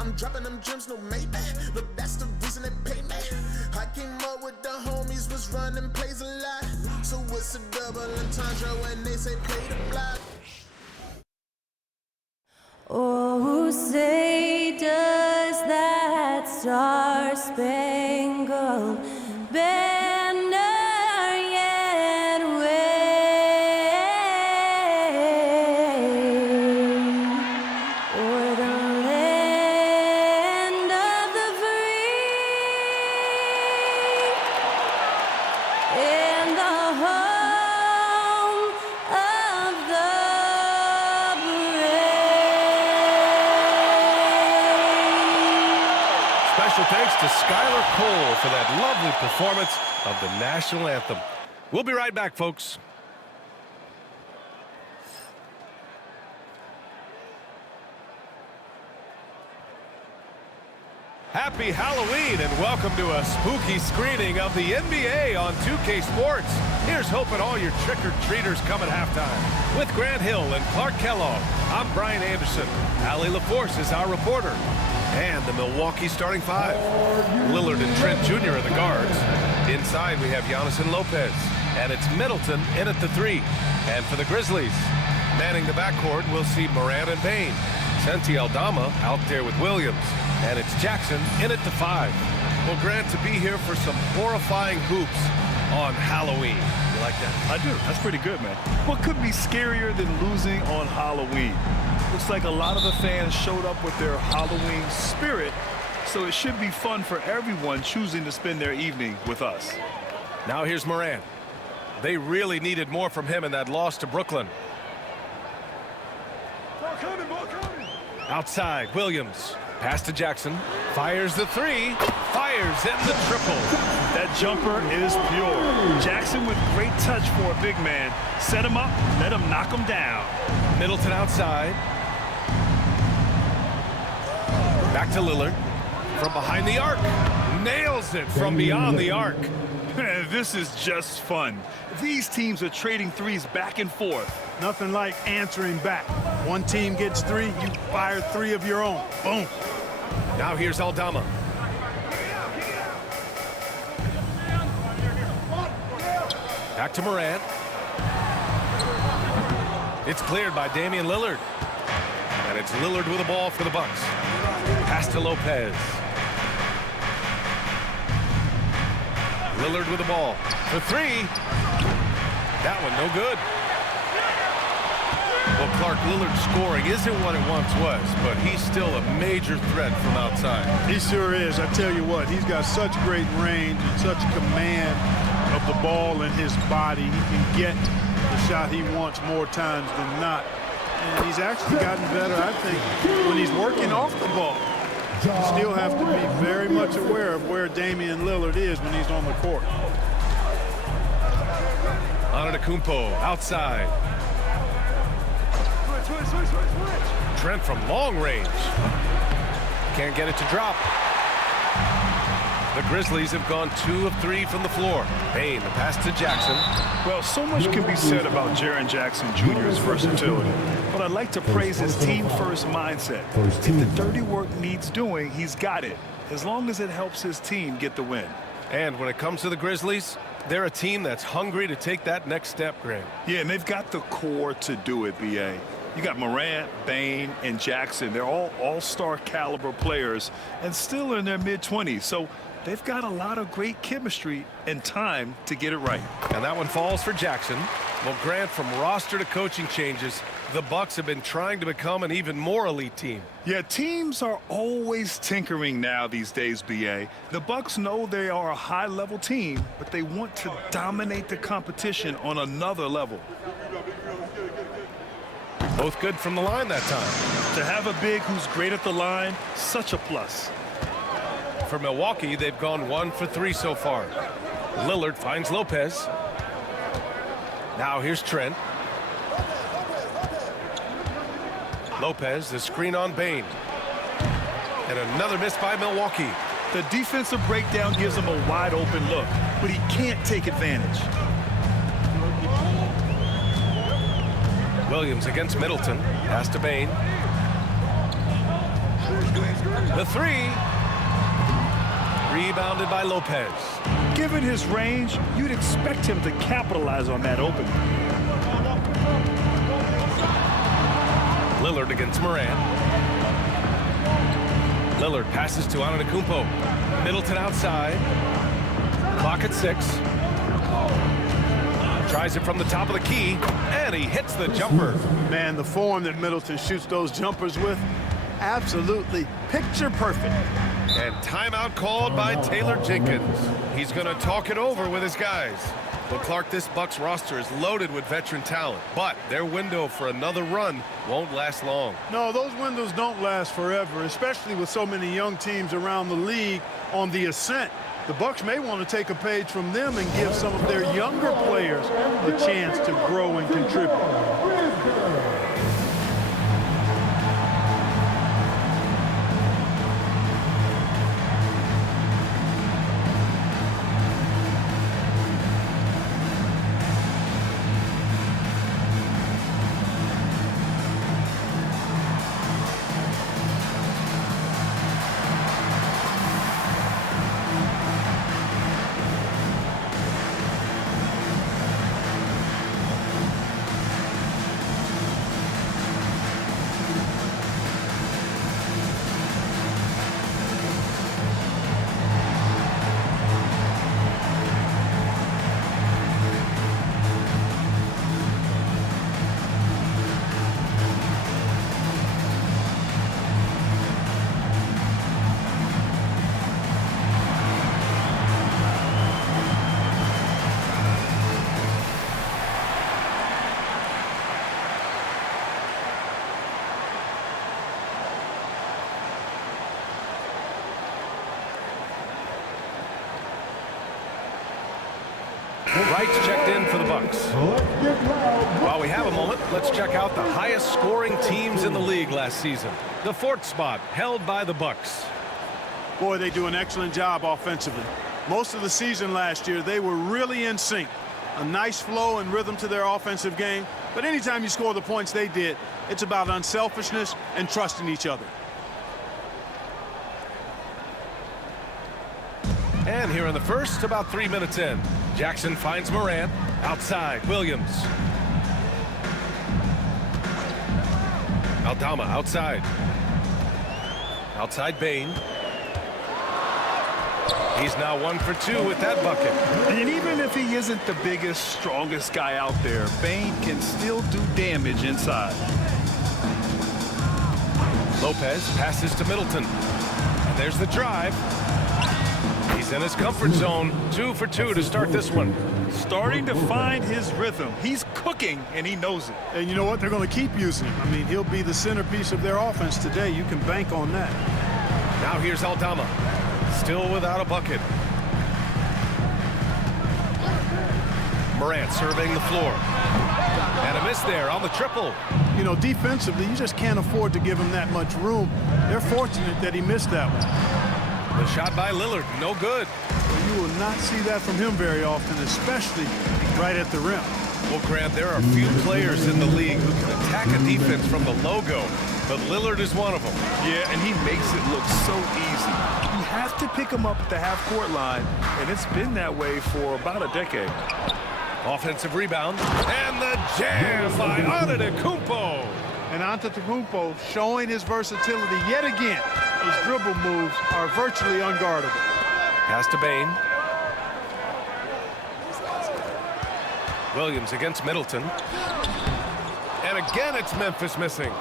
I'm dropping them gems, no Maybach. Look, that's the reason they pay me. I came up with the homies, was running plays a lot. So it's a double entendre when they say play the block. Oh, say does that star-spangled banner yet wave o'er the land of the free and the home of the Special thanks to Skylar Cole for that lovely performance of the national anthem. We'll be right back, folks. Happy Halloween and welcome to a spooky screening of the NBA on 2K Sports. Here's hoping all your trick-or-treaters come at halftime. With Grant Hill and Clark Kellogg, I'm Brian Anderson. Allie LaForce is our reporter. And the Milwaukee starting five. Lillard and Trent Jr. are the guards. Inside we have Giannis and Lopez. And it's Middleton in at the three. And for the Grizzlies, manning the backcourt, we'll see Morant and Bane. Santi Aldama out there with Williams. And it's Jackson in at the five. Well, Grant, to be here for some horrifying hoops on Halloween. You like that? I do. That's pretty good, man. What could be scarier than losing on Halloween? Looks like a lot of the fans showed up with their Halloween spirit, so it should be fun for everyone choosing to spend their evening with us. Now here's Morant. They really needed more from him in that loss to Brooklyn. Outside, Williams. Pass to Jackson. Fires the three. Fires in the triple. That jumper is pure. Jackson with great touch for a big man. Set him up, let him knock him down. Middleton outside. Back to Lillard. From behind the arc. Nails it from beyond the arc. Man, this is just fun. These teams are trading threes back and forth. Nothing like answering back. One team gets three, you fire three of your own. Boom. Now here's Aldama. Back to Morant. It's cleared by Damian Lillard. And it's Lillard with the ball for the Bucks. Pass to Lopez. Lillard with the ball for three. That one no good. Well, Clark, Lillard's scoring isn't what it once was, but he's still a major threat from outside. He sure is. I tell you what, he's got such great range and such command of the ball in his body. He can get the shot he wants more times than not. And he's actually gotten better, I think, when he's working off the ball. You still have to be very much aware of where Damian Lillard is when he's on the court. Antetokounmpo outside. Trent from long range. Can't get it to drop. The Grizzlies have gone 2 of 3 from the floor. Bane, the pass to Jackson. Well, so much can be said about Jaren Jackson Jr.'s versatility, but I'd like to praise his team-first mindset. If the dirty work needs doing, he's got it, as long as it helps his team get the win. And when it comes to the Grizzlies, they're a team that's hungry to take that next step, Grant. Yeah, and they've got the core to do it, B.A. You got Morant, Bane, and Jackson. They're all all-star caliber players and still in their mid-20s, so they've got a lot of great chemistry and time to get it right. And that one falls for Jackson. Well, Grant, from roster to coaching changes, the Bucks have been trying to become an even more elite team. Yeah, teams are always tinkering now these days, B.A. The Bucks know they are a high-level team, but they want to dominate the competition on another level. Both good from the line that time. To have a big who's great at the line, such a plus. For Milwaukee, they've gone 1 for 3 so far. Lillard finds Lopez. Now here's Trent. Lopez, the screen on Bane. And another miss by Milwaukee. The defensive breakdown gives him a wide open look, but he can't take advantage. Williams against Middleton. Pass to Bane. The three. Rebounded by Lopez. Given his range, you'd expect him to capitalize on that opening. Lillard against Morant. Lillard passes to Antetokounmpo. Middleton outside. Clock at 6. Tries it from the top of the key, and he hits the jumper. Man, the form that Middleton shoots those jumpers with, absolutely picture perfect. And timeout called by Taylor Jenkins. He's going to talk it over with his guys. Well, Clark, this Bucks roster is loaded with veteran talent, but their window for another run won't last long. No, those windows don't last forever, especially with so many young teams around the league on the ascent. The Bucks may want to take a page from them and give some of their younger players a chance to grow and contribute. Wright's checked in for the Bucks. While we have a moment, let's check out the highest scoring teams in the league last season. The 4th spot held by the Bucks. Boy, they do an excellent job offensively. Most of the season last year, they were really in sync. A nice flow and rhythm to their offensive game. But anytime you score the points they did, it's about unselfishness and trusting each other. And here in the first, about 3 minutes in, Jackson finds Morant outside. Williams. Aldama outside. Outside Bane. He's now 1 for 2 with that bucket. And even if he isn't the biggest, strongest guy out there, Bane can still do damage inside. Lopez passes to Middleton. And there's the drive. He's in his comfort zone. 2 for 2 to start this one. Starting to find his rhythm. He's cooking, and he knows it. And you know what? They're going to keep using him. I mean, he'll be the centerpiece of their offense today. You can bank on that. Now here's Aldama. Still without a bucket. Morant surveying the floor. And a miss there on the triple. You know, defensively, you just can't afford to give him that much room. They're fortunate that he missed that one. The shot by Lillard, no good. You will not see that from him very often, especially right at the rim. Well, Grant, there are few players in the league who can attack a defense from the logo, but Lillard is one of them. Yeah, and he makes it look so easy. You have to pick him up at the half-court line, and it's been that way for about a decade. Offensive rebound, and the jam by Antetokounmpo. And Antetokounmpo showing his versatility yet again. His dribble moves are virtually unguardable. Pass to Bane. Williams against Middleton. And again, it's Memphis missing.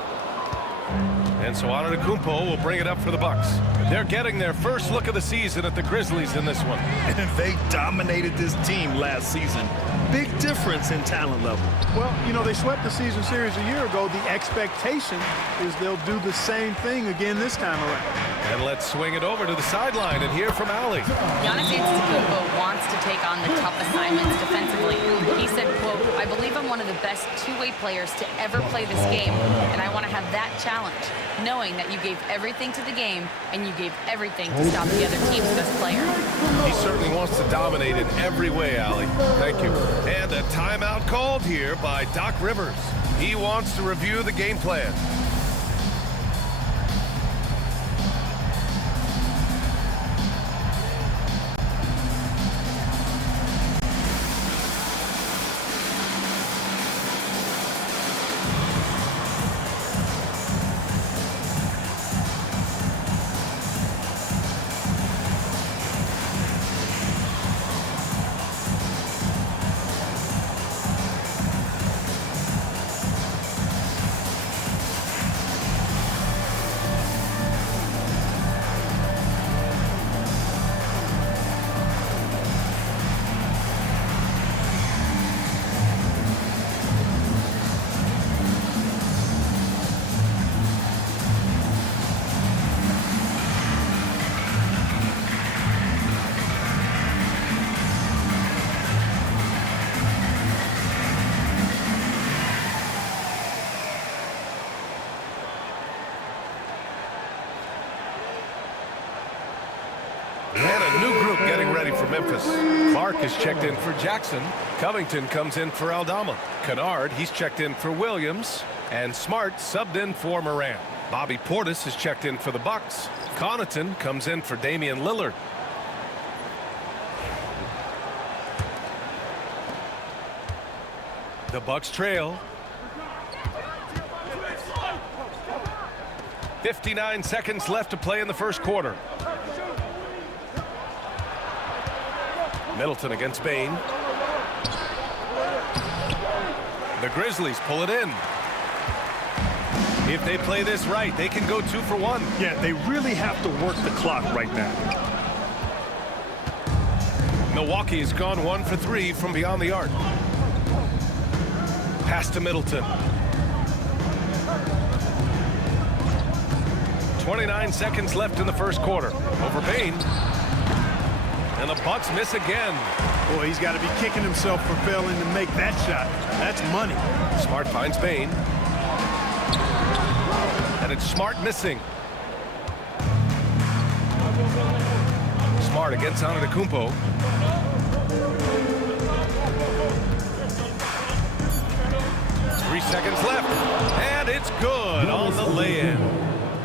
And so Antetokounmpo will bring it up for the Bucks. They're getting their first look of the season at the Grizzlies in this one. And they dominated this team last season. Big difference in talent level. Well, you know, they swept the season series a year ago. The expectation is they'll do the same thing again this time around. And let's swing it over to the sideline and hear from Allie. Giannis Antetokounmpo wants to take on the tough assignments defensively. He said, quote, "I believe I'm one of the best two-way players to ever play this game, and I want to have that challenge, knowing that you gave everything to the game and you gave everything to stop the other team's best player." He certainly wants to dominate in every way, Allie. Thank you. And a timeout called here by Doc Rivers. He wants to review the game plan. And a new group getting ready for Memphis. Clark is checked in for Jackson. Covington comes in for Aldama. Kennard, he's checked in for Williams. And Smart subbed in for Morant. Bobby Portis is checked in for the Bucks. Connaughton comes in for Damian Lillard. The Bucks trail. 59 seconds left to play in the first quarter. Middleton against Bane. The Grizzlies pull it in. If they play this right, they can go 2 for 1. Yeah, they really have to work the clock right now. Milwaukee has gone 1 for 3 from beyond the arc. Pass to Middleton. 29 seconds left in the first quarter. Over Bane. And the Bucks miss again. Boy, he's got to be kicking himself for failing to make that shot. That's money. Smart finds Bane. And it's Smart missing. Smart against Antetokounmpo. Three seconds left. And it's good on the lay-in.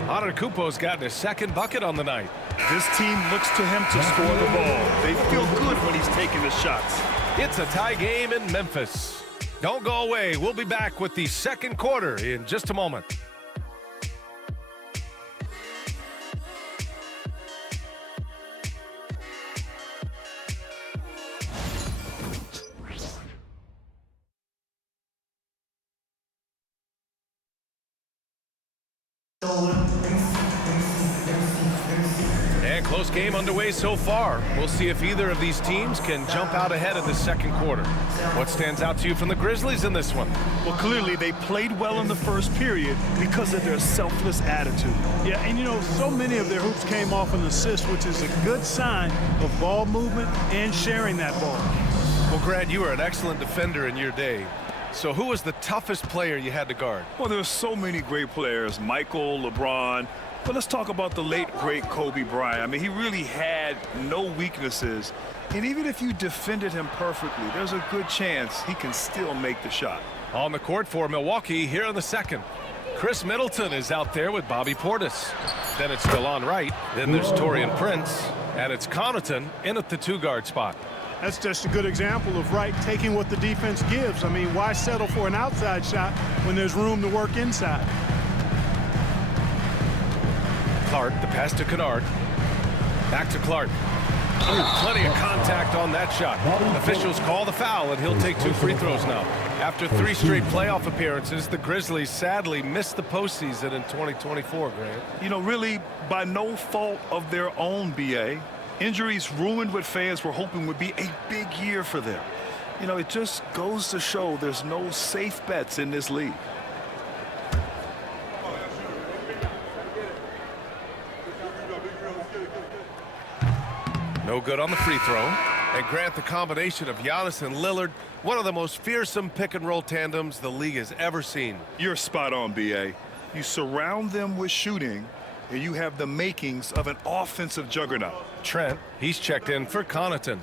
Antetokounmpo's gotten his second bucket on the night. This team looks to him to score the ball. They feel good when he's taking the shots. It's a tie game in Memphis. Don't go away. We'll be back with the second quarter in just a moment. And close game underway so far. We'll see if either of these teams can jump out ahead of the second quarter. What stands out to you from the Grizzlies in this one? Well, clearly they played well in the first period because of their selfless attitude. Yeah, and you know, so many of their hoops came off an assist, which is a good sign of ball movement and sharing that ball. Well, Grant, you were an excellent defender in your day. So who was the toughest player you had to guard? Well, there's so many great players, Michael, LeBron. But let's talk about the late, great Kobe Bryant. I mean, he really had no weaknesses. And even if you defended him perfectly, there's a good chance he can still make the shot. On the court for Milwaukee here in the second. Chris Middleton is out there with Bobby Portis. Then it's DeLon Wright. Then there's Taurean Prince. And it's Connaughton in at the 2-guard spot. That's just a good example of Wright taking what the defense gives. I mean, why settle for an outside shot when there's room to work inside? Clark, the pass to Kennard. Back to Clark. Ooh, plenty of contact on that shot. Officials call the foul, and he'll take 2 free throws now. After 3 straight playoff appearances, the Grizzlies sadly missed the postseason in 2024, Grant. You know, really, by no fault of their own, B.A., injuries ruined what fans were hoping would be a big year for them. You know, it just goes to show there's no safe bets in this league. No good on the free throw. And Grant, the combination of Giannis and Lillard, one of the most fearsome pick-and-roll tandems the league has ever seen. You're spot on, B.A. You surround them with shooting, and you have the makings of an offensive juggernaut. Trent, he's checked in for Connaughton.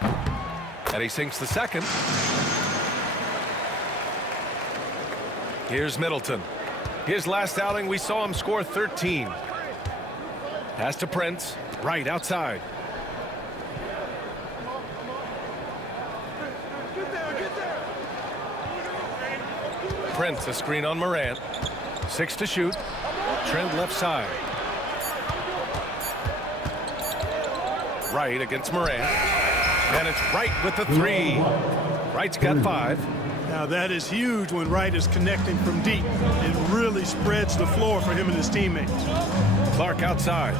And he sinks the second. Here's Middleton. His last outing, we saw him score 13. Pass to Prince. Right outside. Prince, a screen on Morant. 6 to shoot. Trent left side. Wright against Morant. And it's Wright with the 3. Wright's got 5. Now that is huge when Wright is connecting from deep. It really spreads the floor for him and his teammates. Clark outside.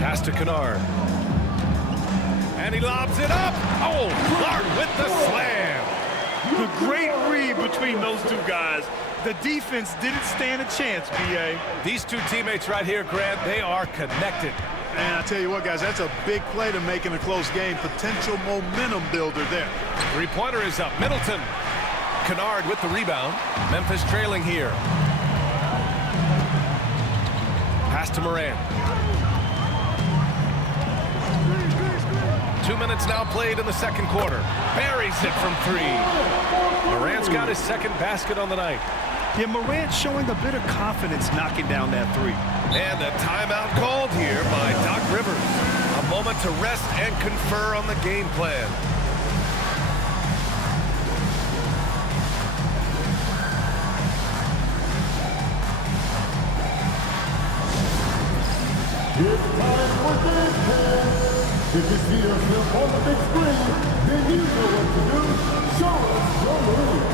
Pass to Kennard. And he lobs it up. Oh, Clark with the slam. The great read between those two guys. The defense didn't stand a chance, B.A. These two teammates right here, Grant, they are connected. And I tell you what, guys, that's a big play to make in a close game. Potential momentum builder there. Three-pointer is up. Middleton. Kennard with the rebound. Memphis trailing here. Pass to Morant. 2 minutes now played in the second quarter. Buries it from 3. Morant's got his second basket on the night. Yeah, Morant showing a bit of confidence knocking down that 3. And a timeout called here by Doc Rivers. A moment to rest and confer on the game plan. It's time for game plan. If you see yourself on the big screen, then you know what to do. Show us your move.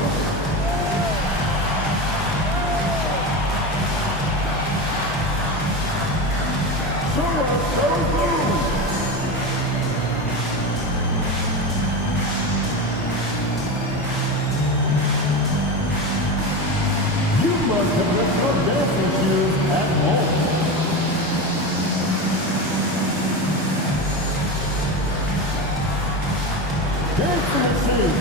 Show us your move. You must have left your dancing shoes at home. Dancing machine.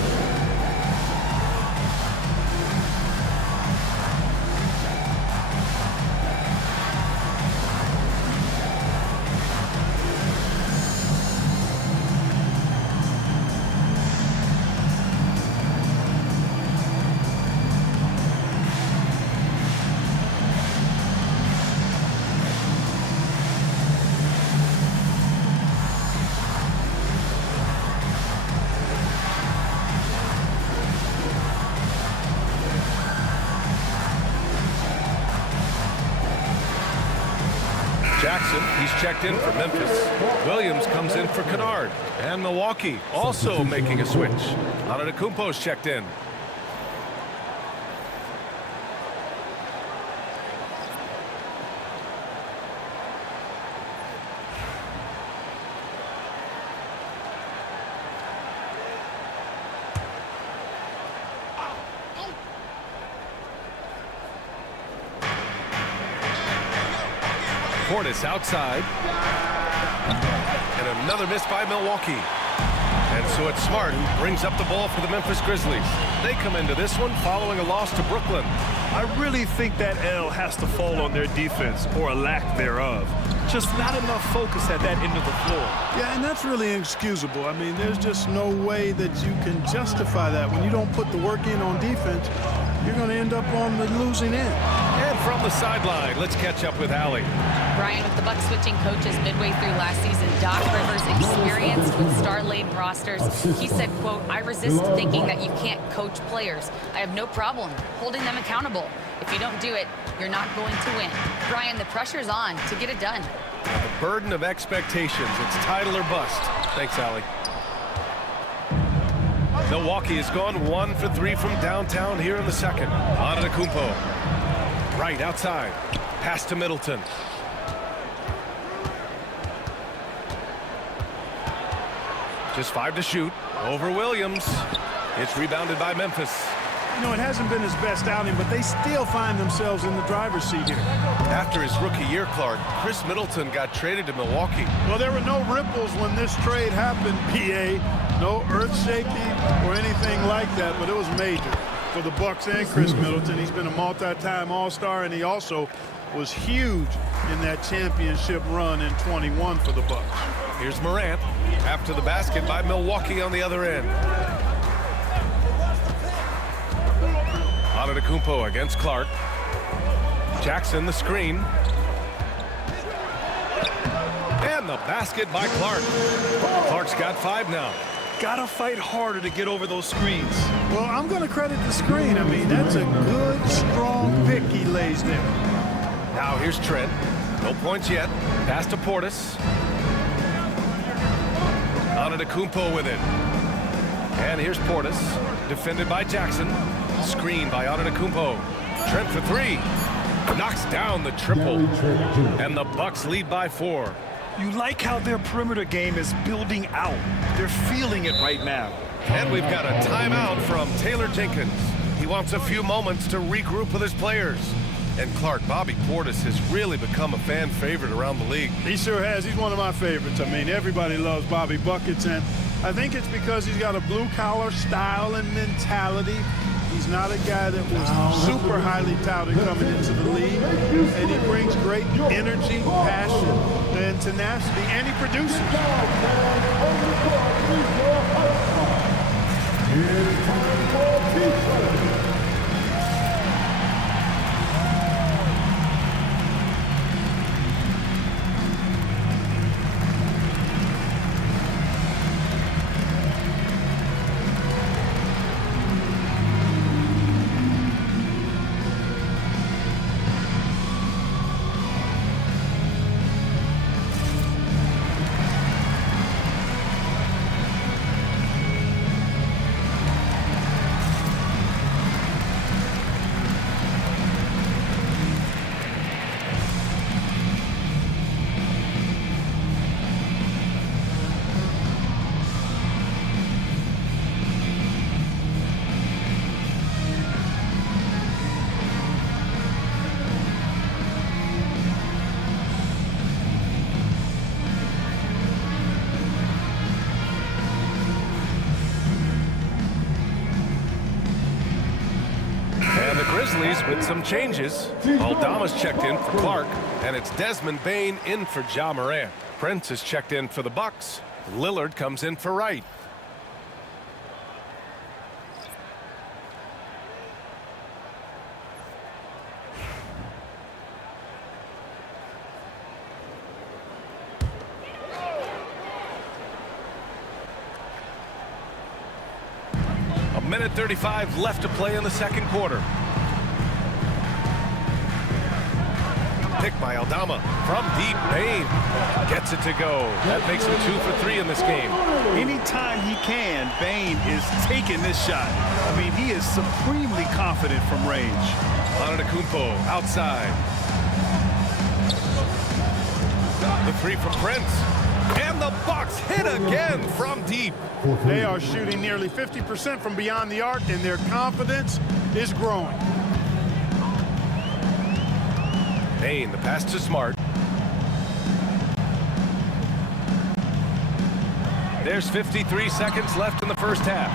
Jackson, he's checked in for Memphis. Williams comes in for Kennard. And Milwaukee also making a switch. Antetokounmpo's checked in. Portis outside. And another miss by Milwaukee. And so it's Smart who brings up the ball for the Memphis Grizzlies. They come into this one following a loss to Brooklyn. I really think that L has to fall on their defense, or a lack thereof. Just not enough focus at that end of the floor. Yeah, and that's really inexcusable. I mean, there's just no way that you can justify that. When you don't put the work in on defense, you're going to end up on the losing end. And from the sideline, let's catch up with Allie. Brian, with the Bucks switching coaches midway through last season, Doc Rivers experienced with star-laden rosters. He said, quote, "I resist thinking that you can't coach players. I have no problem holding them accountable. If you don't do it, you're not going to win." Brian, the pressure's on to get it done. The burden of expectations. It's title or bust. Thanks, Allie. Milwaukee has gone 1 for 3 from downtown here in the second. Antetokounmpo. Right outside. Pass to Middleton. Just 5 to shoot. Over Williams. It's rebounded by Memphis. You know, it hasn't been his best outing, but they still find themselves in the driver's seat here. After his rookie year, Clark, Chris Middleton got traded to Milwaukee. Well, there were no ripples when this trade happened, PA. No earth-shaking or anything like that, but it was major for the Bucks and Chris Middleton. He's been a multi-time All-Star, and he also was huge in that championship run in 21 for the Bucks. Here's Morant after the basket by Milwaukee on the other end. Antetokounmpo against Clark. Jackson the screen. And the basket by Clark. Clark's got 5 now. Gotta fight harder to get over those screens. Well, I'm going to credit the screen. I mean, that's a good, strong pick he lays there. Now here's Trent. No points yet. Pass to Portis. Antetokounmpo with it. And here's Portis. Defended by Jackson. Screen by Antetokounmpo. Trent for 3. Knocks down the triple. And the Bucks lead by 4. You like how their perimeter game is building out. They're feeling it right now. And we've got a timeout from Taylor Jenkins. He wants a few moments to regroup with his players. And Clark, Bobby Portis has really become a fan favorite around the league. He sure has. He's one of my favorites. I mean, everybody loves Bobby Buckets, and I think it's because he's got a blue-collar style and mentality. He's not a guy that was super highly touted coming into the league, and he brings great energy, passion, and tenacity, and he produces. It's time for defense. And the Grizzlies with some changes. Aldama's checked in for Clark, and it's Desmond Bane in for Ja Morant. Prince is checked in for the Bucks. Lillard comes in for Wright. Minute 35 left to play in the second quarter. Pick by Aldama from deep. Bane gets it to go. That makes him 2 for 3 in this game. Anytime he can, Bane is taking this shot. I mean, he is supremely confident from range. Antetokounmpo outside. The three from Prince. And the Bucks hit again from deep. They are shooting nearly 50% from beyond the arc, and their confidence is growing. Bane, the pass to Smart. There's 53 seconds left in the first half.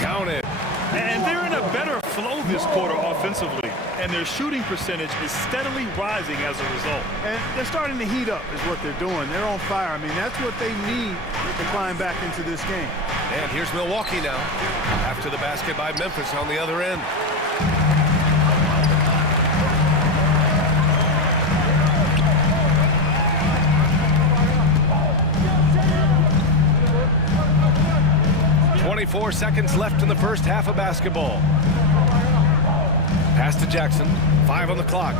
Count it. And they're in a better flow this quarter offensively, and their shooting percentage is steadily rising as a result. And they're starting to heat up is what they're doing. They're on fire. I mean, that's what they need to climb back into this game. And here's Milwaukee now. After the basket by Memphis on the other end. .4 seconds left in the first half of basketball. Pass to Jackson. 5 on the clock.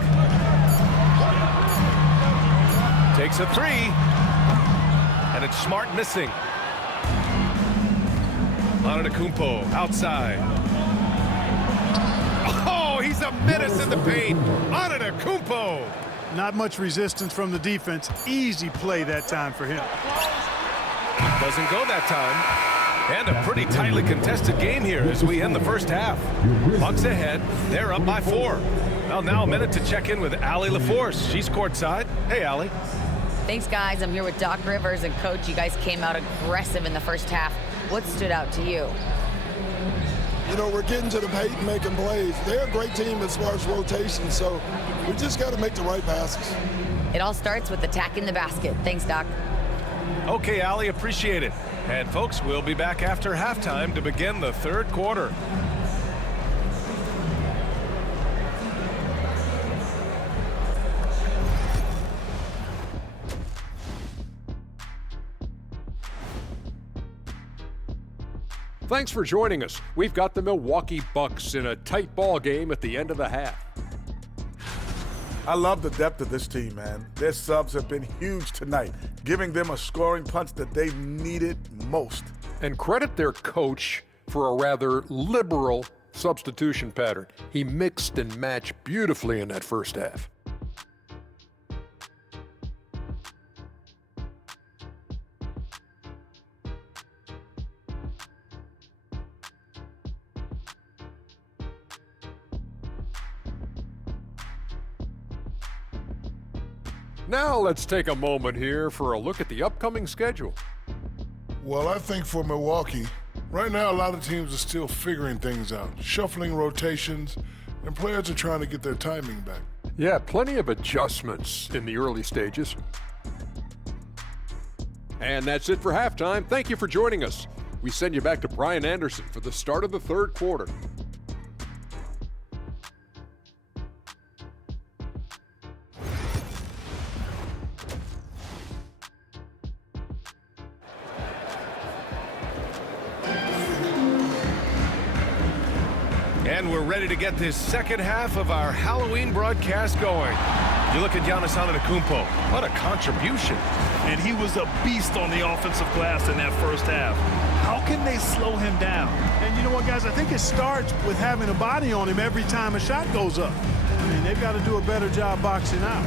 Takes a 3. And it's Smart missing. Antetokounmpo outside. Oh, he's a menace in the paint. Antetokounmpo. Not much resistance from the defense. Easy play that time for him. Doesn't go that time. And a pretty tightly contested game here as we end the first half. Bucks ahead. They're up by 4. Well, now a minute to check in with Allie LaForce. She's courtside. Hey, Allie. Thanks, guys. I'm here with Doc Rivers. And, Coach, you guys came out aggressive in the first half. What stood out to you? You know, we're getting to the paint and making plays. They're a great team as far as rotation, so we just got to make the right passes. It all starts with attacking the basket. Thanks, Doc. Okay, Allie, appreciate it. And, folks, we'll be back after halftime to begin the third quarter. Thanks for joining us. We've got the Milwaukee Bucks in a tight ball game at the end of the half. I love the depth of this team, man. Their subs have been huge tonight, giving them a scoring punch that they've needed most. And credit their coach for a rather liberal substitution pattern. He mixed and matched beautifully in that first half. Now let's take a moment here for a look at the upcoming schedule. Well, I think for Milwaukee, Right now, a lot of teams are still figuring things out, shuffling rotations, and players are trying to get their timing back. Yeah, plenty of adjustments in the early stages. And that's it for halftime. Thank you for joining us. We send you back to Brian Anderson for the start of the third quarter. And we're ready to get this second half of our Halloween broadcast going. You look at Giannis Antetokounmpo. What a contribution. And he was a beast on the offensive glass in that first half. How can they slow him down? And you know what, guys? I think it starts with having a body on him every time a shot goes up. I mean, they've got to do a better job boxing out.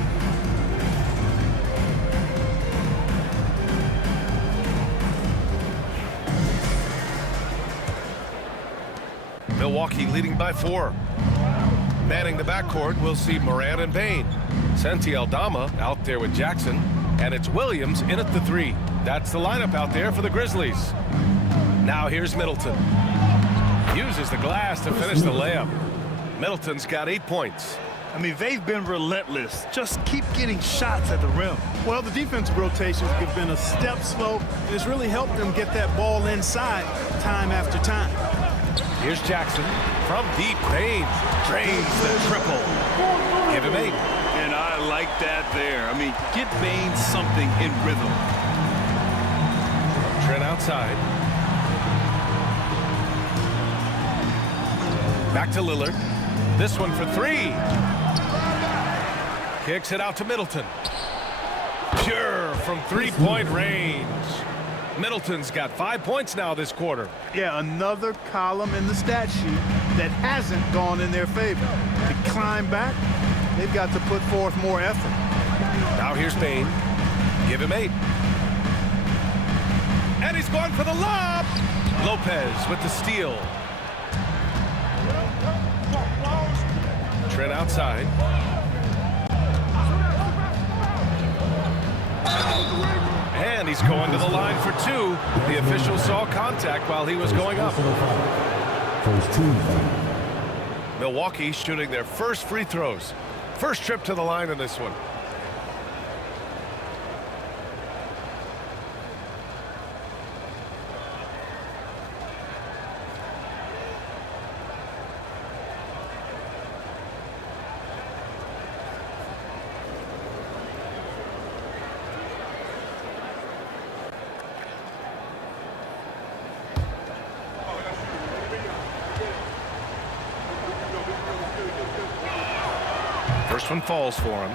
Milwaukee leading by 4. Manning the backcourt, we'll see Morant and Bane. Santi Aldama out there with Jackson. And it's Williams in at the 3. That's the lineup out there for the Grizzlies. Now here's Middleton. Uses the glass to finish the layup. Middleton's got 8 points. I mean, they've been relentless. Just keep getting shots at the rim. Well, the defensive rotations have been a step slow, and it's really helped them get that ball inside time after time. Here's Jackson from deep. Bane drains the triple. Give him 8. And I like that there. I mean, get Bane something in rhythm. Trent outside. Back to Lillard. This one for 3. Kicks it out to Middleton. Pure from 3-point range. Middleton's got 5 points now this quarter. Yeah, another column in the stat sheet that hasn't gone in their favor. To climb back, they've got to put forth more effort. Now here's Bane. Give him 8. And he's going for the lob. Lopez with the steal. Trent outside. And he's going to the line for 2. The official saw contact while he was going up. Milwaukee shooting their first free throws. First trip to the line in this one. First one falls for him.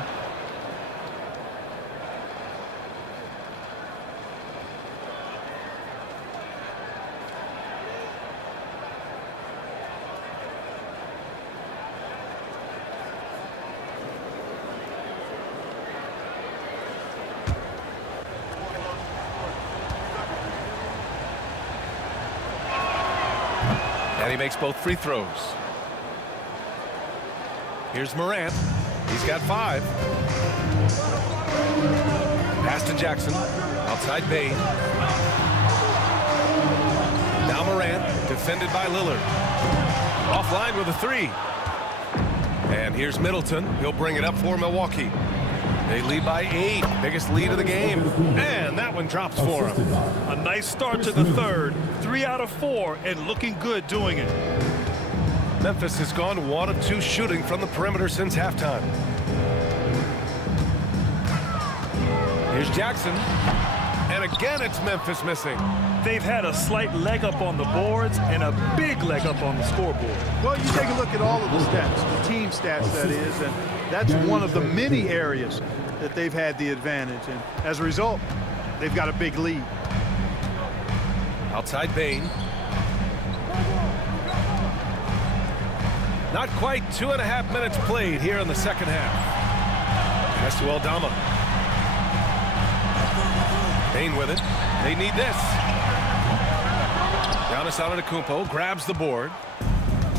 And he makes both free throws. Here's Morant. He's got 5. Pass to Jackson. Outside Bane. Now Morant, defended by Lillard. Offline with a 3. And here's Middleton. He'll bring it up for Milwaukee. They lead by 8. Biggest lead of the game. And that one drops for him. A nice start to the third. 3 out of 4 and looking good doing it. Memphis has gone 1 of 2 shooting from the perimeter since halftime. Here's Jackson. And again, it's Memphis missing. They've had a slight leg up on the boards and a big leg up on the scoreboard. Well, you take a look at all of the stats, the team stats that is, and that's one of the many areas that they've had the advantage. And as a result, they've got a big lead. Outside Bane. Not quite 2.5 minutes played here in the second half. Pass to Aldama. Bane with it. They need this. Giannis Antetokounmpo grabs the board.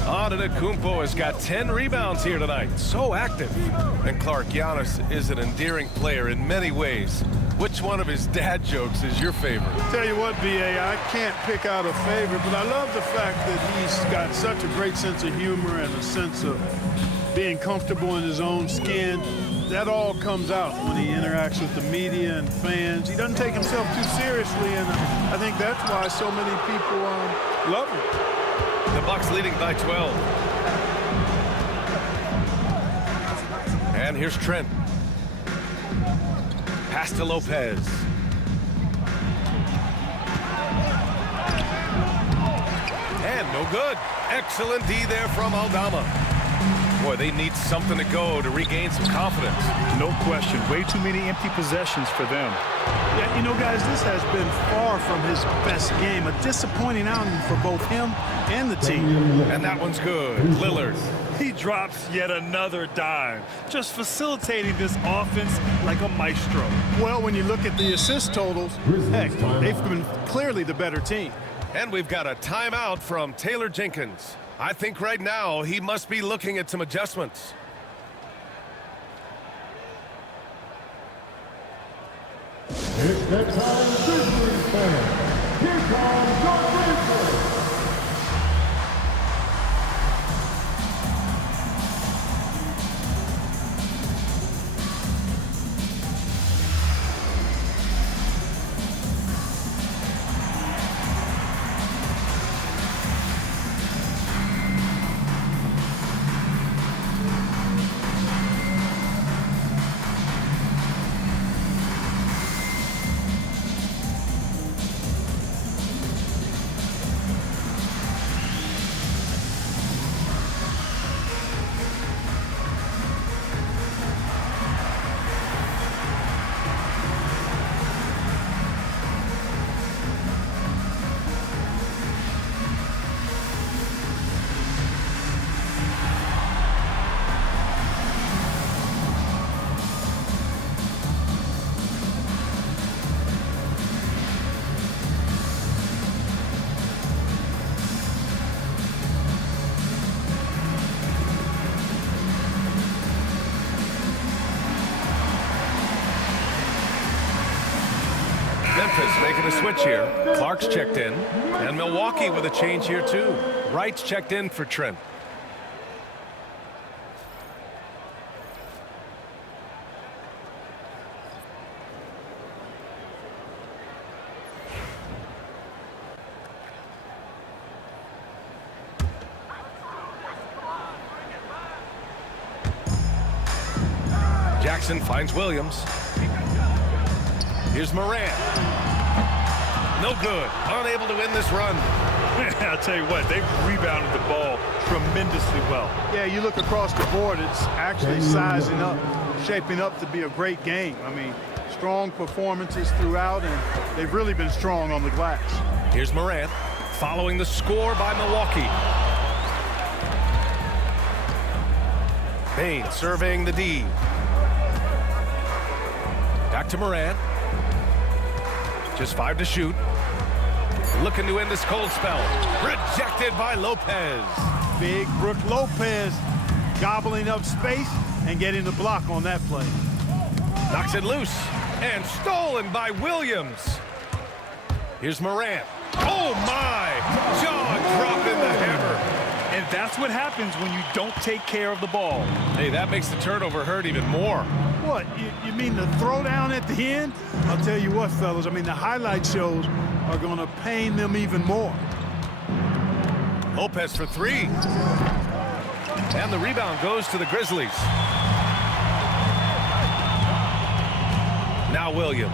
Antetokounmpo has got 10 rebounds here tonight. So active. And Clark, Giannis is an endearing player in many ways. Which one of his dad jokes is your favorite? Tell you what, B.A., I can't pick out a favorite, but I love the fact that he's got such a great sense of humor and a sense of being comfortable in his own skin. That all comes out when he interacts with the media and fans. He doesn't take himself too seriously, and I think that's why so many people love him. The Bucks leading by 12. And here's Trent. Pass to Lopez. And no good. Excellent D there from Aldama. Boy, they need something to go to regain some confidence. No question. Way too many empty possessions for them. Yeah, you know, guys, this has been far from his best game. A disappointing outing for both him and the team. And that one's good. Lillard. He drops yet another dime, just facilitating this offense like a maestro. Well, when you look at the assist totals, heck, they've been clearly the better team. And we've got a timeout from Taylor Jenkins. I think right now he must be looking at some adjustments. It's that time, Grizzlies fans. Here comes your Grizzlies. Memphis making a switch here. Clark's checked in. And Milwaukee with a change here too. Wright's checked in for Trent. Jackson finds Williams. Here's Morant. No good. Unable to win this run. I'll tell you what, they've rebounded the ball tremendously well. Yeah, you look across the board, it's actually sizing up, shaping up to be a great game. I mean, strong performances throughout, and they've really been strong on the glass. Here's Morant following the score by Milwaukee. Bain surveying the D. Back to Morant. Just 5 to shoot. Looking to end this cold spell. Rejected by Lopez. Big Brook Lopez gobbling up space and getting the block on that play. Knocks it loose and stolen by Williams. Here's Morant. Oh my! Jaw dropping the hammer. And that's what happens when you don't take care of the ball. Hey, that makes the turnover hurt even more. What, you mean the throwdown at the end? I'll tell you what, fellas, I mean, the highlight shows are going to pain them even more. Lopez for 3. And the rebound goes to the Grizzlies. Now Williams.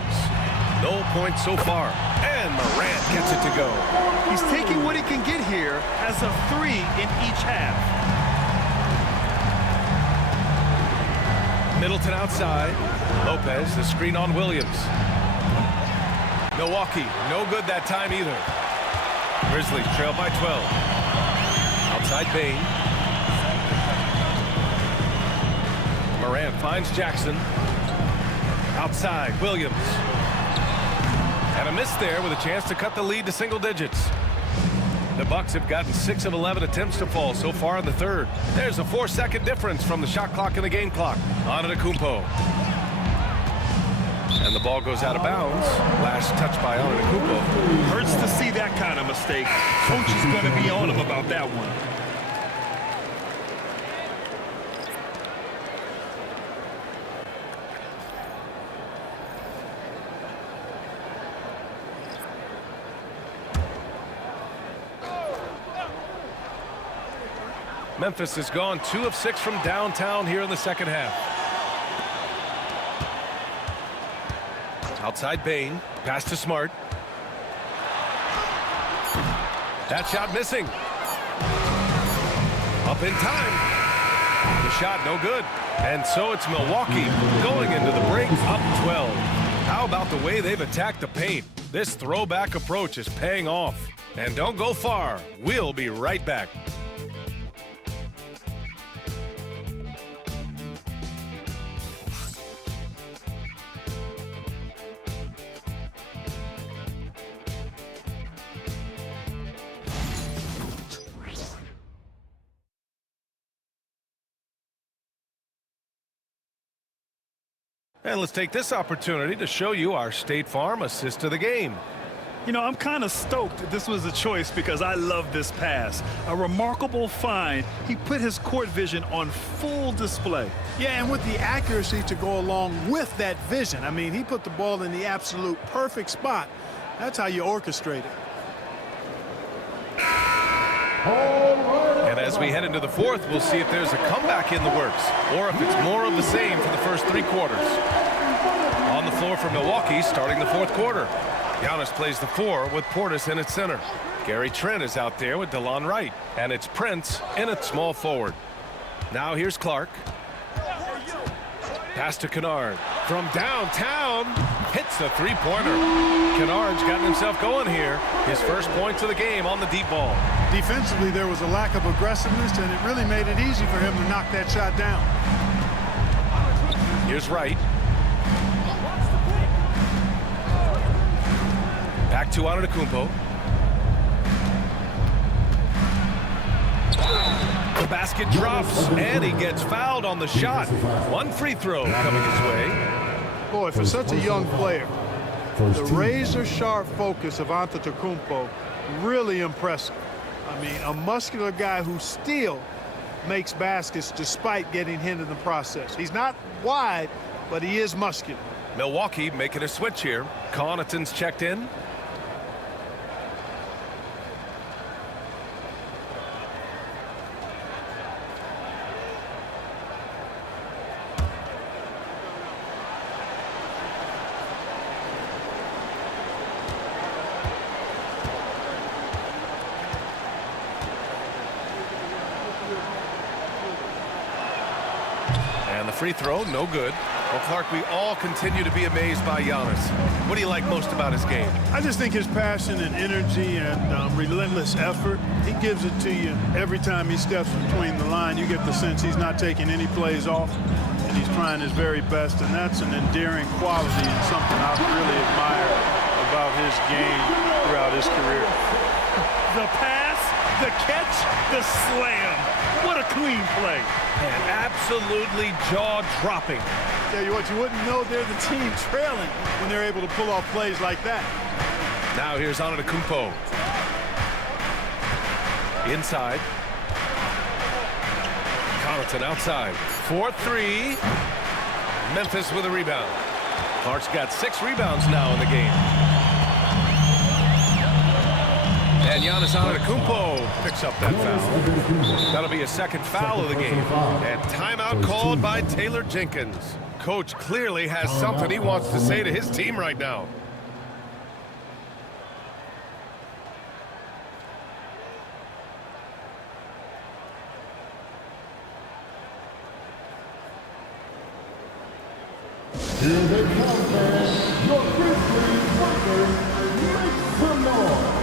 No points so far. And Morant gets it to go. He's taking what he can get here as a 3 in each half. Middleton outside. Lopez, the screen on Williams. Milwaukee, no good that time either. Grizzlies trail by 12. Outside Bain. Morant finds Jackson. Outside, Williams. And a miss there with a chance to cut the lead to single digits. The Bucks have gotten 6 of 11 attempts to fall so far in the third. There's a 4-second difference from the shot clock and the game clock. Antetokounmpo. And the ball goes out of bounds. Last touch by Antetokounmpo. Hurts to see that kind of mistake. Coach is going to be on him about that one. Memphis has gone 2 of 6 from downtown here in the second half. Outside Bain, pass to Smart. That shot missing. Up in time. The shot no good. And so it's Milwaukee going into the break up 12. How about the way they've attacked the paint? This throwback approach is paying off. And don't go far. We'll be right back. And let's take this opportunity to show you our State Farm assist of the game. You know, I'm kind of stoked that this was a choice because I love this pass. A remarkable find. He put his court vision on full display. Yeah, and with the accuracy to go along with that vision. I mean, he put the ball in the absolute perfect spot. That's how you orchestrate it. And as we head into the fourth, we'll see if there's a comeback in the works or if it's more of the same for the first 3 quarters. On the floor for Milwaukee starting the fourth quarter. Giannis plays the 4 with Portis in at center. Gary Trent is out there with DeLon Wright. And it's Prince in at small forward. Now here's Clark. Pass to Kennard. From downtown, hits the three-pointer. Kennard's gotten himself going here. His first points of the game on the deep ball. Defensively, there was a lack of aggressiveness, and it really made it easy for him to knock that shot down. Here's Wright. Back to Antetokounmpo. The basket drops, and he gets fouled on the shot. 1 free throw coming his way. Boy, for such a young player, the razor-sharp focus of Antetokounmpo, really impressive. I mean, a muscular guy who still makes baskets despite getting hit in the process. He's not wide, but he is muscular. Milwaukee making a switch here. Connaughton's checked in. And the free throw, no good. Well, Clark, we all continue to be amazed by Giannis. What do you like most about his game? I just think his passion and energy and relentless effort, he gives it to you every time he steps between the line. You get the sense he's not taking any plays off, and he's trying his very best, and that's an endearing quality and something I've really admired about his game throughout his career. The pass, the catch, the slam. What a clean play. And absolutely jaw-dropping. Tell you what, you wouldn't know they're the team trailing when they're able to pull off plays like that. Now here's Antetokounmpo. Inside. Connaughton outside. 4-3. Memphis with a rebound. Clark's got 6 rebounds now in the game. And Giannis Antetokounmpo picks up that foul. That'll be a second foul of the game. And timeout called by Taylor Jenkins. Coach clearly has something he wants to say to his team right now. Here they come, fans. Your Grizzlies Lakers, make some noise.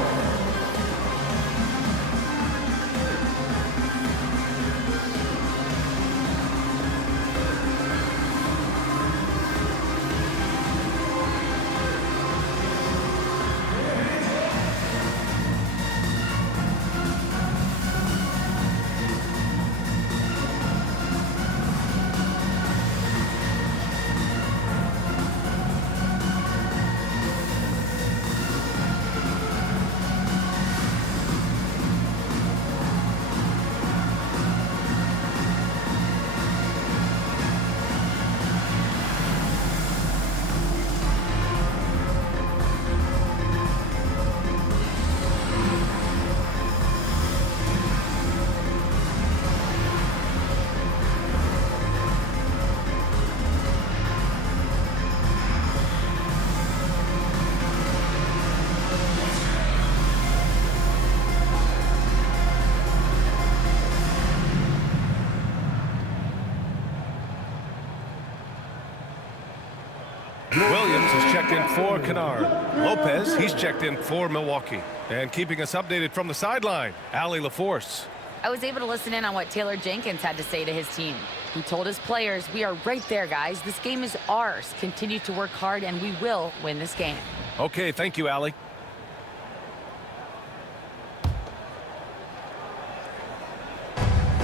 Williams has checked in for Kennard. Lopez, he's checked in for Milwaukee. And keeping us updated from the sideline, Allie LaForce. I was able to listen in on what Taylor Jenkins had to say to his team. He told his players, "We are right there, guys. This game is ours. Continue to work hard, and we will win this game." Okay, thank you, Allie.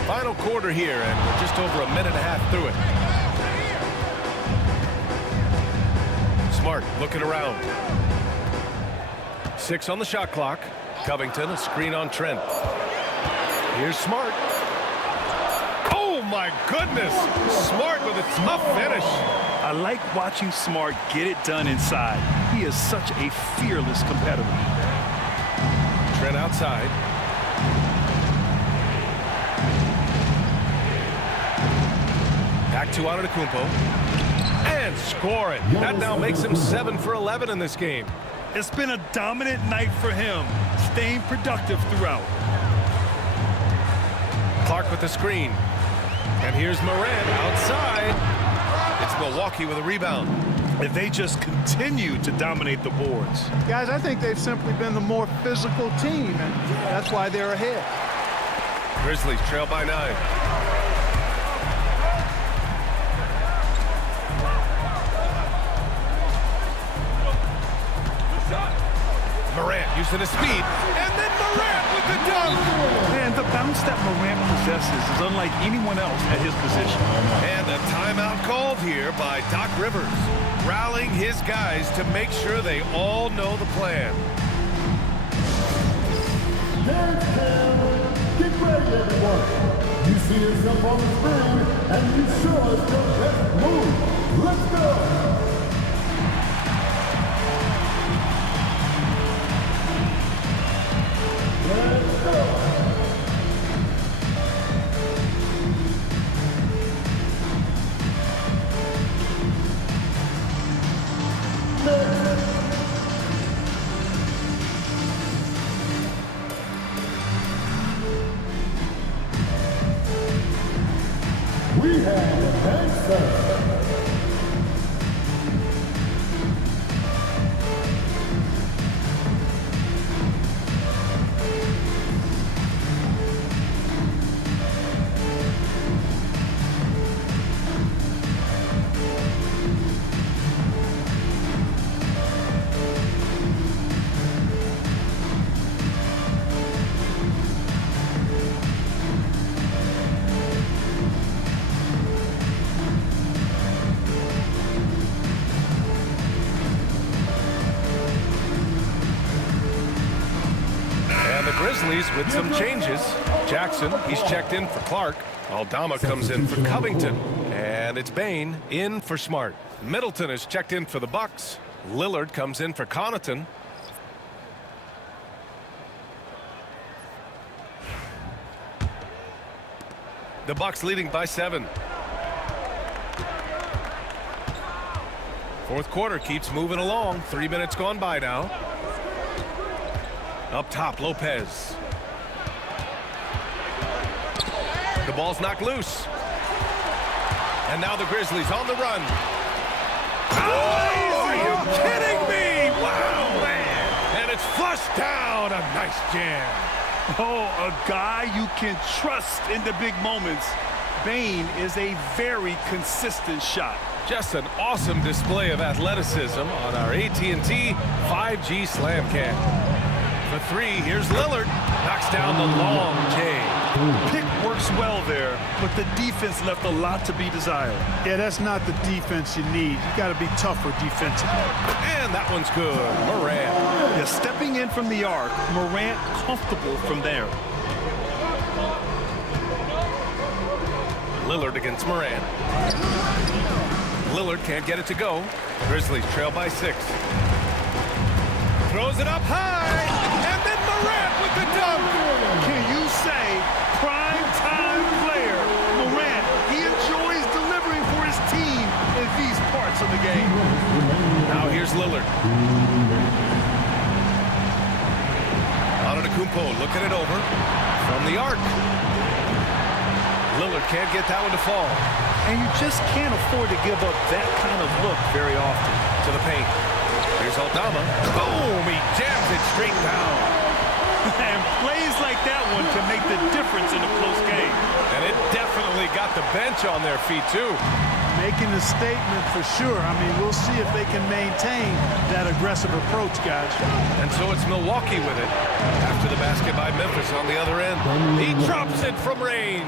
Final quarter here, and we're just over a minute and a half through it. Smart looking around. 6 on the shot clock. Covington, a screen on Trent. Here's Smart. Oh, my goodness. Smart with a tough finish. I like watching Smart get it done inside. He is such a fearless competitor. Trent outside. Back to Antetokounmpo. And score it. That now makes him 7 for 11 in this game. It's been a dominant night for him, staying productive throughout. Clark with the screen. And here's Morant outside. It's Milwaukee with a rebound. If they just continue to dominate the boards. Guys, I think they've simply been the more physical team, and that's why they're ahead. Grizzlies trail by 9. Morant using his speed, and then Morant with the dunk. And the bounce that Morant possesses is unlike anyone else at his position. And a timeout called here by Doc Rivers, rallying his guys to make sure they all know the plan. Get ready, everyone. You see yourself on the screen, and you show us your best move. Let's go. Let's go. We have an answer. Grizzlies with some changes. Jackson, he's checked in for Clark. Aldama comes in for Covington. And it's Bane in for Smart. Middleton is checked in for the Bucks. Lillard comes in for Connaughton. The Bucks leading by 7. Fourth quarter keeps moving along. 3 minutes gone by now. Up top, Lopez. The ball's knocked loose. And now the Grizzlies on the run. Oh, are you kidding me? Wow, man. And it's flushed down. A nice jam. Oh, a guy you can trust in the big moments. Bane is a very consistent shot. Just an awesome display of athleticism on our AT&T 5G Slam Cam. For 3, here's Lillard. Knocks down the long J. Pick works well there, but the defense left a lot to be desired. Yeah, that's not the defense you need. You got to be tougher defensively. And that one's good. Morant. Yeah, stepping in from the arc, Morant comfortable from there. Lillard against Morant. Lillard can't get it to go. Grizzlies trail by 6. Throws it up high, and then Morant with the dunk. Can you say prime-time player? Morant, he enjoys delivering for his team in these parts of the game. Now here's Lillard. Antetokounmpo looking it over from the arc. Lillard can't get that one to fall. And you just can't afford to give up that kind of look very often. To to the paint. Here's Aldama. Boom! He jams it straight down. And plays like that one can make the difference in a close game. And it definitely got the bench on their feet, too. Making a statement for sure. I mean, we'll see if they can maintain that aggressive approach, guys. And so it's Milwaukee with it. After the basket by Memphis on the other end. He drops it from range.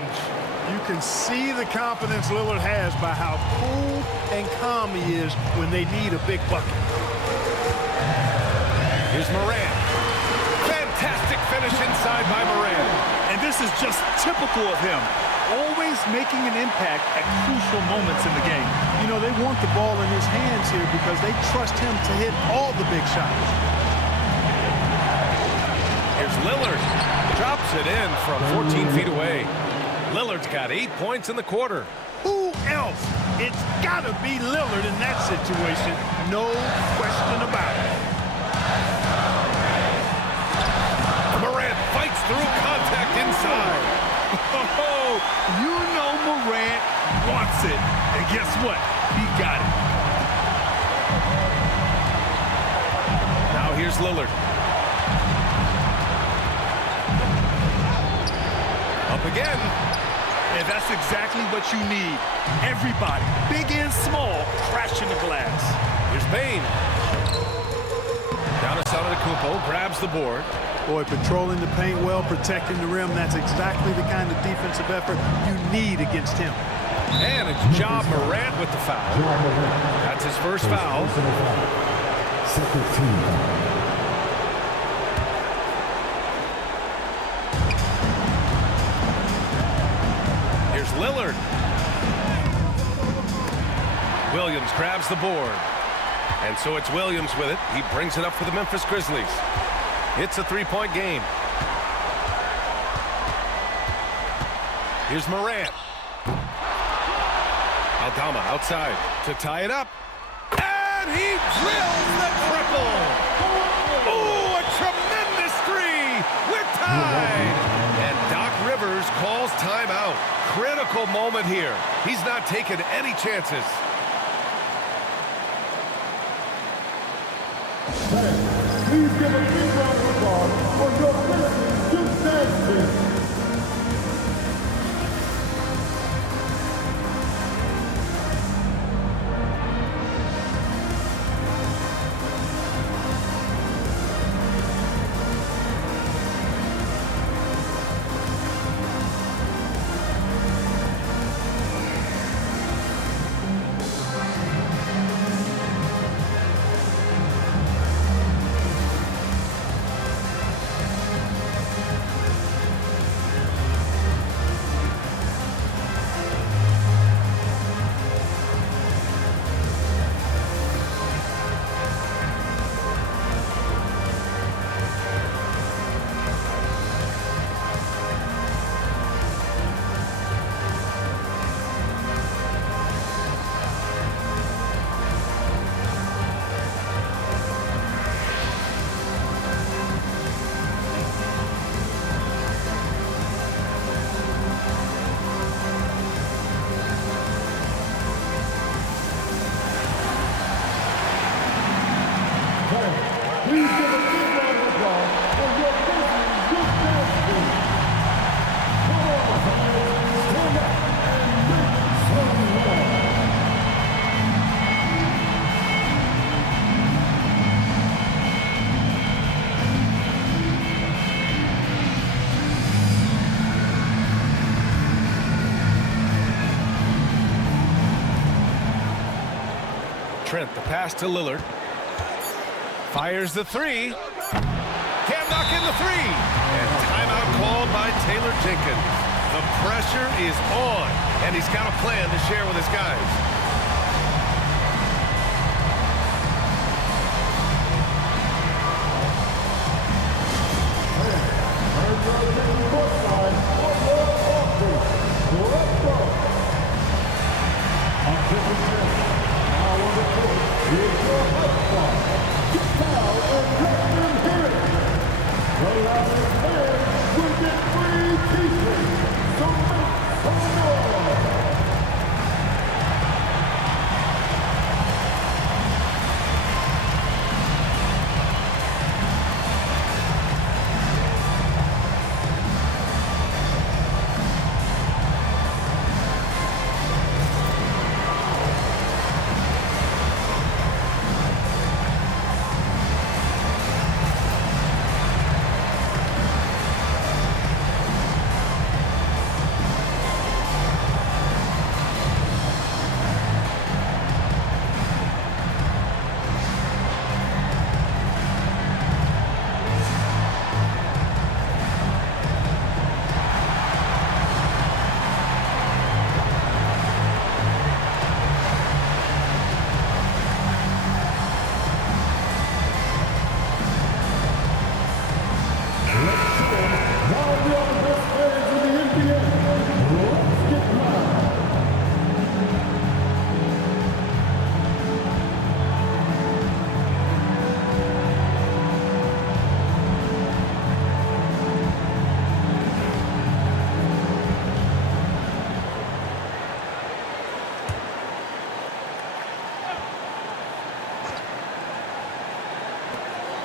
You can see the confidence Lillard has by how cool and calm he is when they need a big bucket. Here's Morant. Fantastic finish inside by Morant. And this is just typical of him. Always making an impact at crucial moments in the game. You know, they want the ball in his hands here because they trust him to hit all the big shots. Here's Lillard. Drops it in from 14 feet away. Lillard's got 8 points in the quarter. Who else? It's got to be Lillard in that situation. No question about it. Morant fights through contact inside. Oh, you know Morant wants it. And guess what? He got it. Now here's Lillard. Up again. And that's exactly what you need. Everybody, big and small, crashing the glass. Here's Bane. Giannis Antetokounmpo grabs the board. Boy, patrolling the paint well, protecting the rim. That's exactly the kind of defensive effort you need against him. And it's Ja Morant with the foul. That's his first foul. Second team. Here's Lillard. Williams grabs the board. And so it's Williams with it. He brings it up for the Memphis Grizzlies. It's a three-point game. Here's Morant. Aldama outside to tie it up. And he drills the triple. Oh, a tremendous three. We're tied. And Doc Rivers calls timeout. Critical moment here. He's not taking any chances. Please give a big round of applause for your Grizzlies gymnastics. Please give a big round of applause for your Grizzlies gymnastics. Come on, stand up and make some noise. Trent, the pass to Lillard. Fires the three. Can't knock in the three. And timeout called by Taylor Jenkins. The pressure is on, and he's got a plan to share with his guys.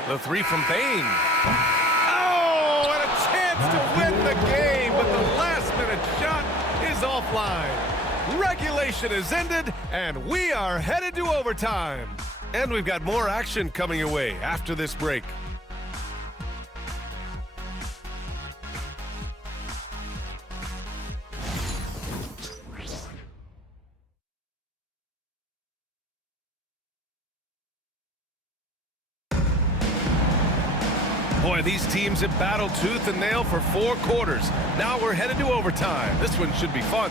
The three from Bain. Oh, and a chance to win the game, but the last-minute shot is offline. Regulation is ended, and we are headed to overtime. And we've got more action coming your way after this break. Boy, these teams have battled tooth and nail for 4 quarters. Now we're headed to overtime. This one should be fun.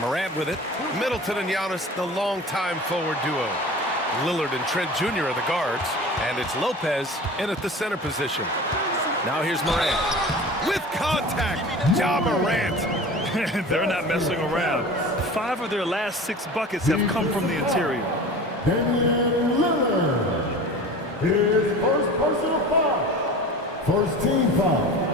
Morant with it. Middleton and Giannis, the longtime forward duo. Lillard and Trent Jr. are the guards. And it's Lopez in at the center position. Now here's Morant. With contact, Ja Morant. They're not messing around. 5 of their last 6 buckets have come from the interior. Damian Lillard. His first personal foul. First team foul.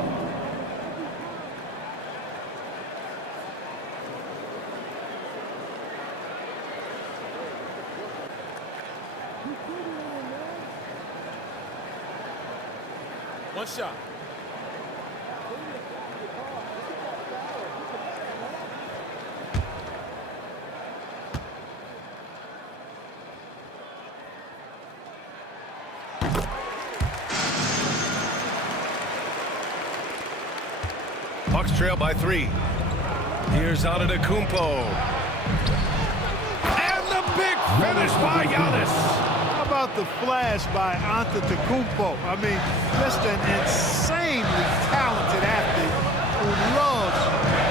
One shot. Bucks trail by 3. Here's Antetokounmpo. And the big finish by Giannis. How about the flash by Antetokounmpo? I mean, just an insanely talented athlete who loves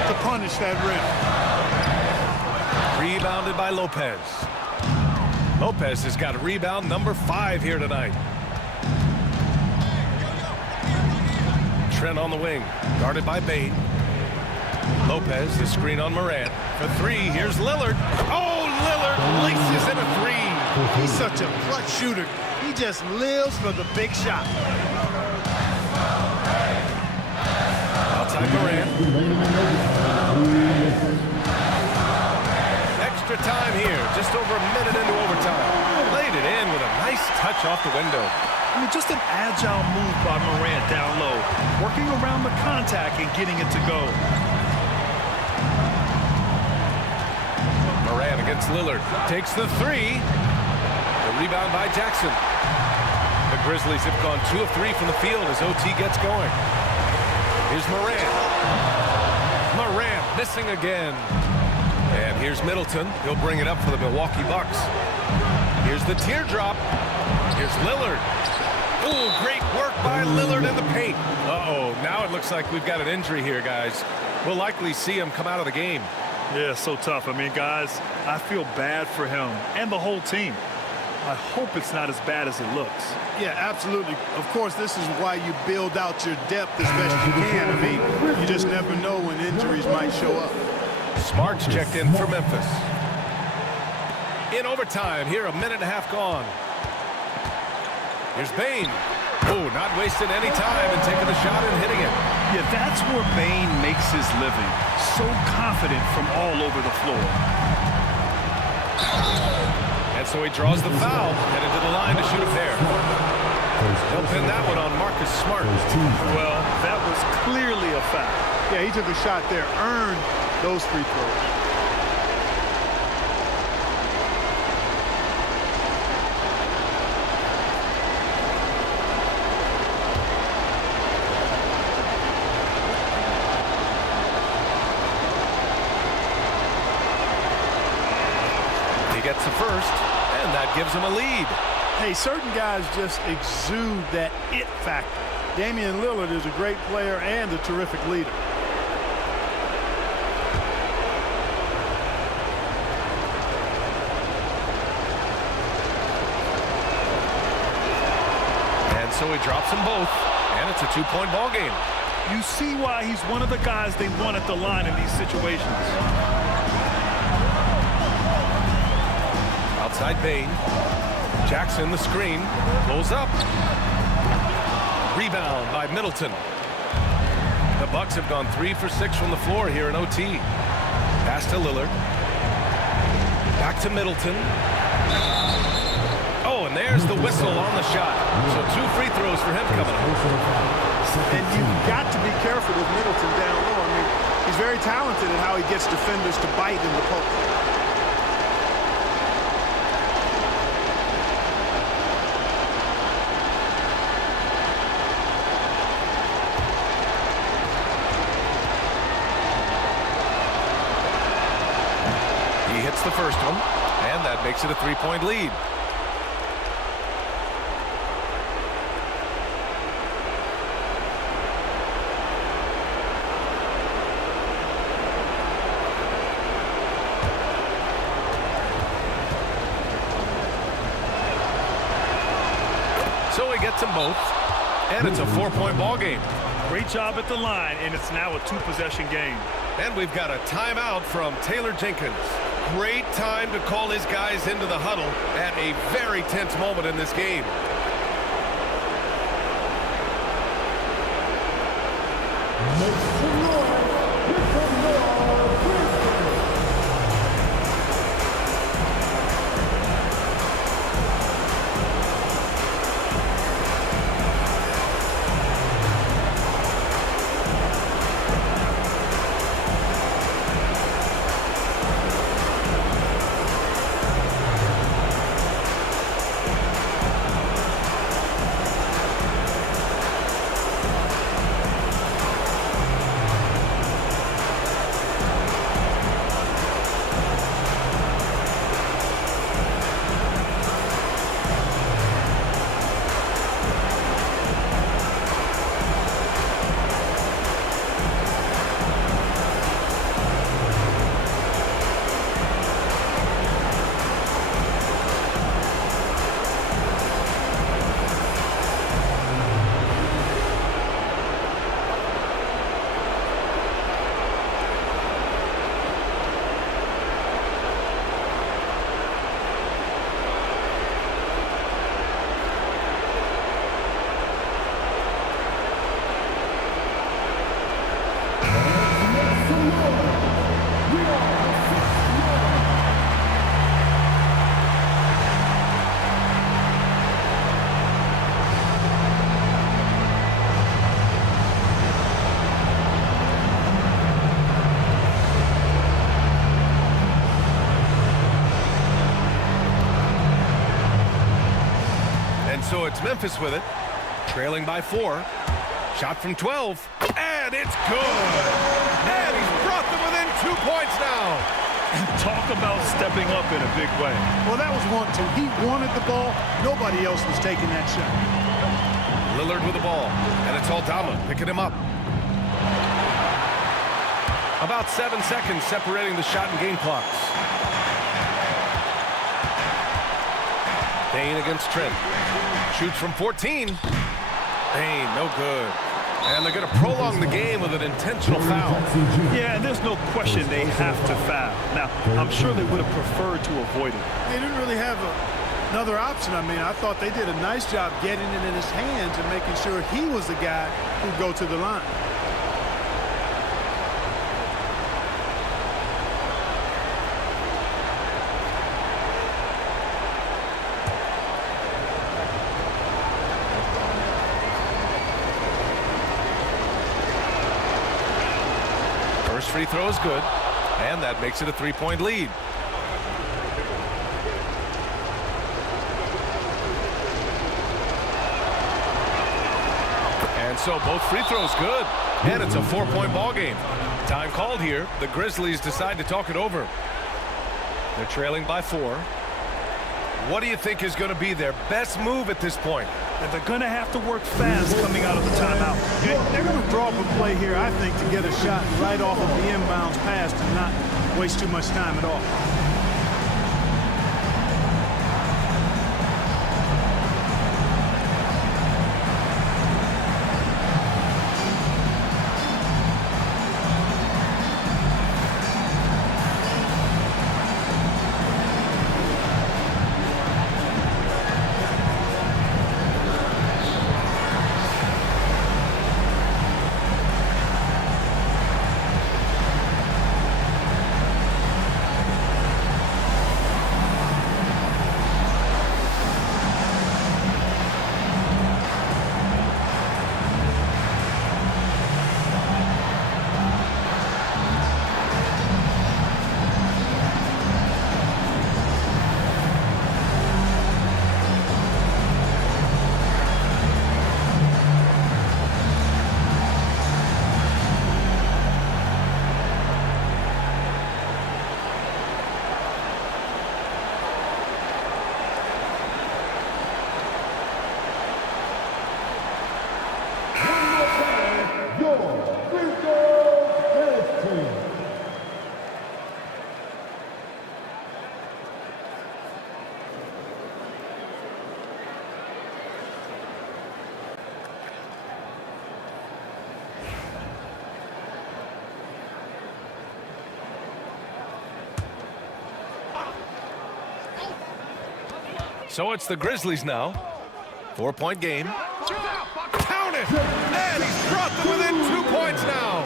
to punish that rim. Rebounded by Lopez. Lopez has got rebound number 5 here tonight. Trent on the wing, guarded by Bain. Lopez, the screen on Morant. For 3, here's Lillard. Oh, Lillard laces in a 3. He's such a clutch shooter. He just lives for the big shot. Outside Morant. Extra time here, just over a minute into overtime. Laid it in with a nice touch off the window. I mean, just an agile move by Morant down low, working around the contact and getting it to go. Morant against Lillard. Takes the 3. The rebound by Jackson. The Grizzlies have gone 2 of 3 from the field as OT gets going. Here's Morant. Morant missing again. And here's Middleton. He'll bring it up for the Milwaukee Bucks. Here's the teardrop. Here's Lillard. Oh, great work by Lillard in the paint. Uh-oh, now it looks like we've got an injury here, guys. We'll likely see him come out of the game. Yeah, so tough. I mean, guys, I feel bad for him and the whole team. I hope it's not as bad as it looks. Yeah, absolutely. Of course, this is why you build out your depth as best you can. I mean, you just never know when injuries might show up. Smart's checked in for Memphis. In overtime, here, a minute and a half gone. Here's Bain. Oh, not wasting any time and taking the shot and hitting it. Yeah, that's where Bain makes his living. So confident from all over the floor. And so he draws the foul, headed to the line to shoot a pair. He'll pin that one on Marcus Smart. Well, that was clearly a foul. Yeah, he took a shot there, earned those free throws. Gets the first, and that gives him a lead. Hey, certain guys just exude that it factor. Damian Lillard is a great player and a terrific leader. And so he drops them both, and it's a 2-point ball game. You see why he's one of the guys they want at the line in these situations. Outside Bain. Jackson, the screen. Pulls up. Rebound by Middleton. The Bucks have gone 3 for 6 from the floor here in OT. Pass to Lillard. Back to Middleton. Oh, and there's the whistle on the shot. So 2 free throws for him coming up. And you've got to be careful with Middleton down low. I mean, he's very talented at how he gets defenders to bite in the post. He hits the first one, and that makes it a 3-point lead. So he gets them both, and it's a 4-point ball game. Great job at the line, and it's now a 2-possession game. And we've got a timeout from Taylor Jenkins. Great time to call his guys into the huddle at a very tense moment in this game. So it's Memphis with it, trailing by 4. Shot from 12, and it's good. And he's brought them within 2 points now. Talk about stepping up in a big way. Well, that was 1-2. He wanted the ball. Nobody else was taking that shot. Lillard with the ball, and it's Aldama picking him up. About 7 seconds separating the shot and game clocks. Payne against Trent. Shoots from 14. Payne, no good. And they're going to prolong the game with an intentional foul. Yeah, and there's no question they have to foul. Now, I'm sure they would have preferred to avoid it. They didn't really have another option. I mean, I thought they did a nice job getting it in his hands and making sure he was the guy who'd go to the line. First free throw is good, and that makes it a 3-point lead. And so both free throws good, and it's a 4-point ball game. Time called here. The Grizzlies decide to talk it over. They're trailing by 4. What do you think is going to be their best move at this point? And they're going to have to work fast coming out of the timeout. They're going to draw up a play here, I think, to get a shot right off of the inbounds pass and not waste too much time at all. So it's the Grizzlies now. 4-point game. Count it! And he's brought them within 2 points now.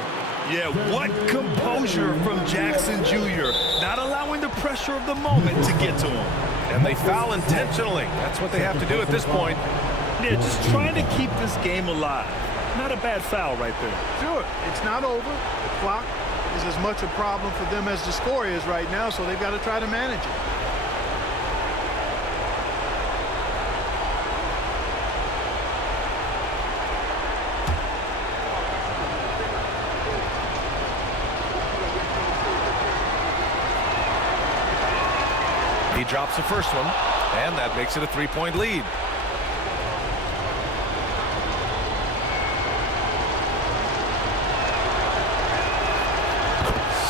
Yeah, what composure from Jackson Jr. Not allowing the pressure of the moment to get to him. And they foul intentionally. That's what they have to do at this point. Yeah, just trying to keep this game alive. Not a bad foul right there. Sure, it's not over. The clock is as much a problem for them as the score is right now, so they've got to try to manage it. He drops the first one, and that makes it a 3-point lead.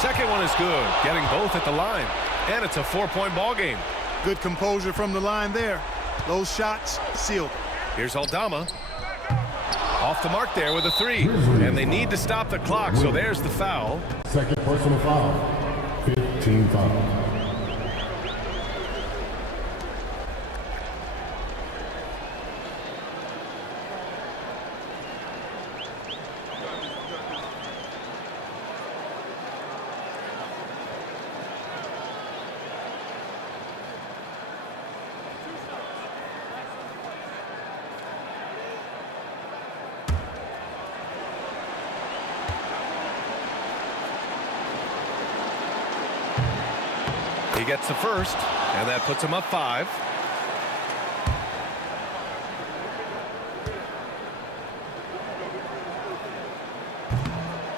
Second one is good, getting both at the line, and it's a 4-point ball game. Good composure from the line there. Those shots sealed. Here's Aldama. Off the mark there with a 3, and they need to stop the clock, so there's the foul. Second personal foul. 15 foul. He gets the first, and that puts him up 5.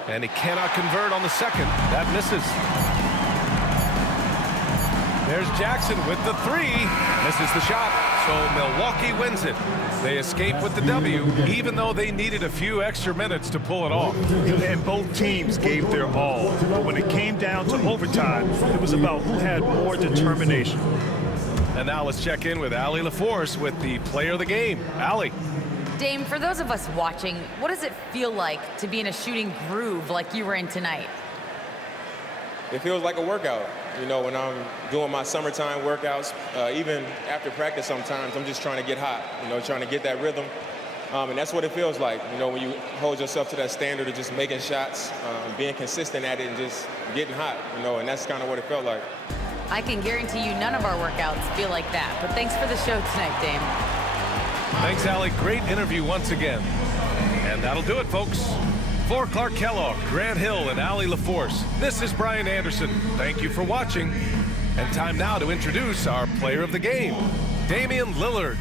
And he cannot convert on the second. That misses. There's Jackson with the 3. Misses the shot, so Milwaukee wins it. They escape with the W, even though they needed a few extra minutes to pull it off. And both teams gave their all. But when it came down to overtime, it was about who had more determination. And now let's check in with Allie LaForce with the player of the game. Allie. Dame, for those of us watching, what does it feel like to be in a shooting groove like you were in tonight? It feels like a workout. You know, when I'm doing my summertime workouts, even after practice sometimes, I'm just trying to get hot, you know, trying to get that rhythm. And that's what it feels like, you know, when you hold yourself to that standard of just making shots, being consistent at it and just getting hot, you know, and that's kind of what it felt like. I can guarantee you none of our workouts feel like that, but thanks for the show tonight, Dame. Thanks, Allie. Great interview once again. And that'll do it, folks. For Clark Kellogg, Grant Hill, and Allie LaForce, this is Brian Anderson. Thank you for watching. And time now to introduce our player of the game, Damian Lillard.